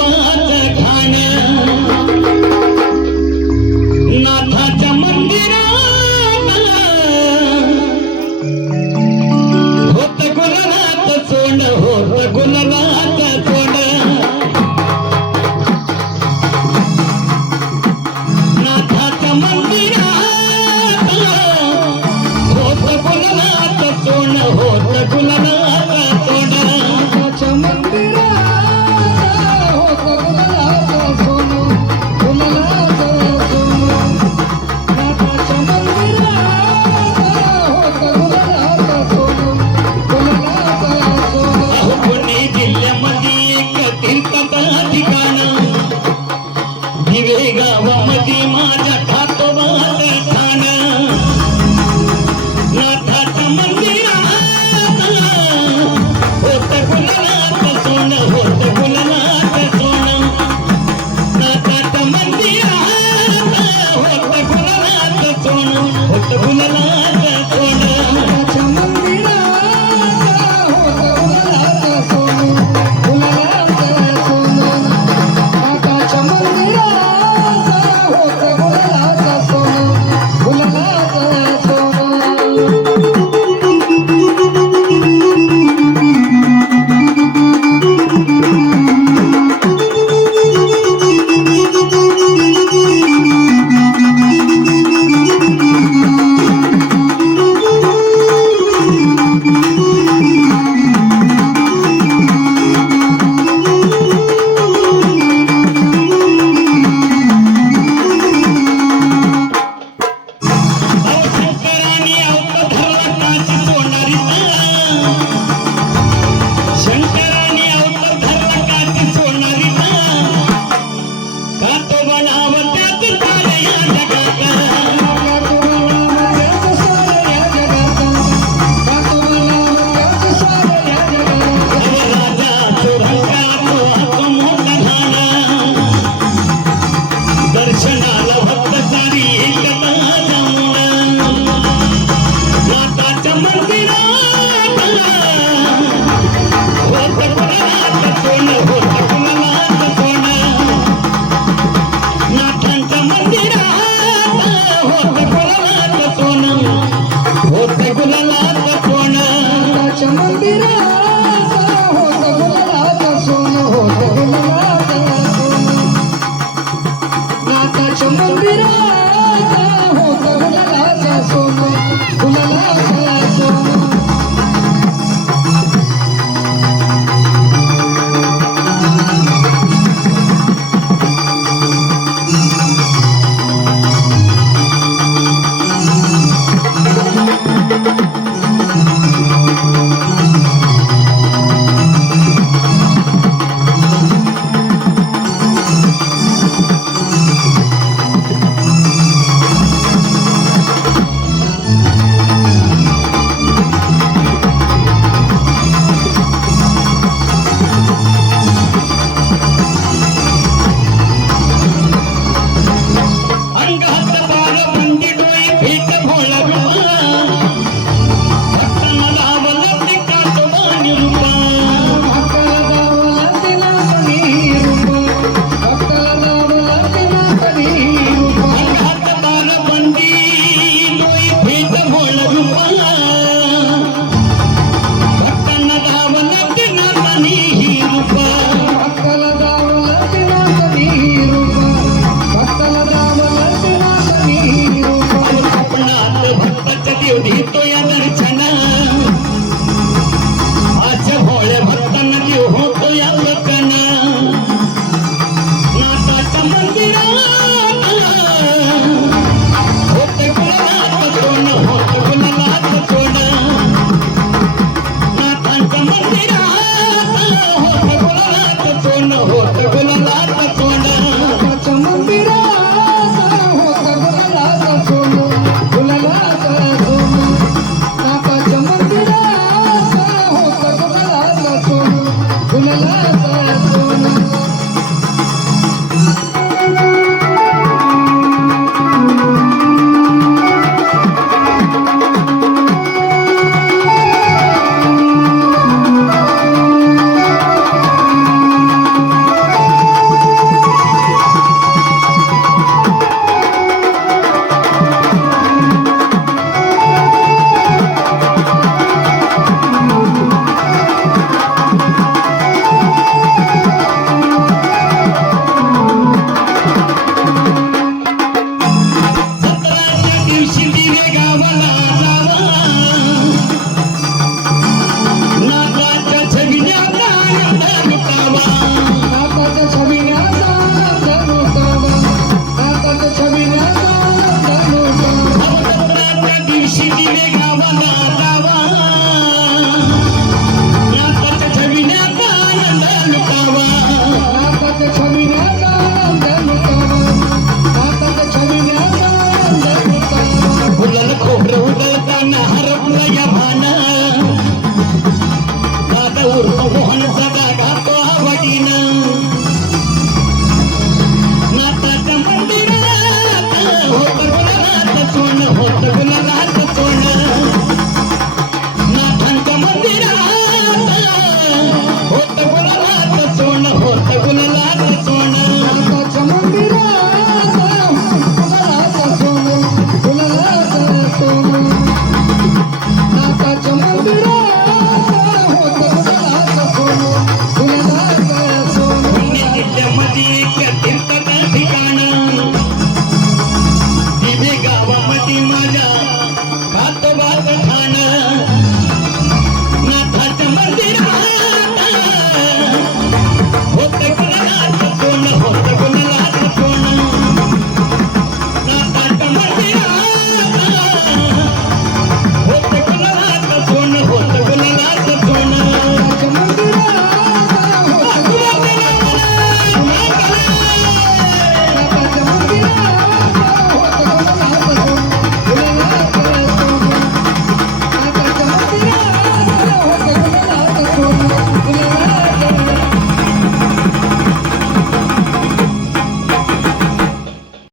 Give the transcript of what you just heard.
var. Let's go.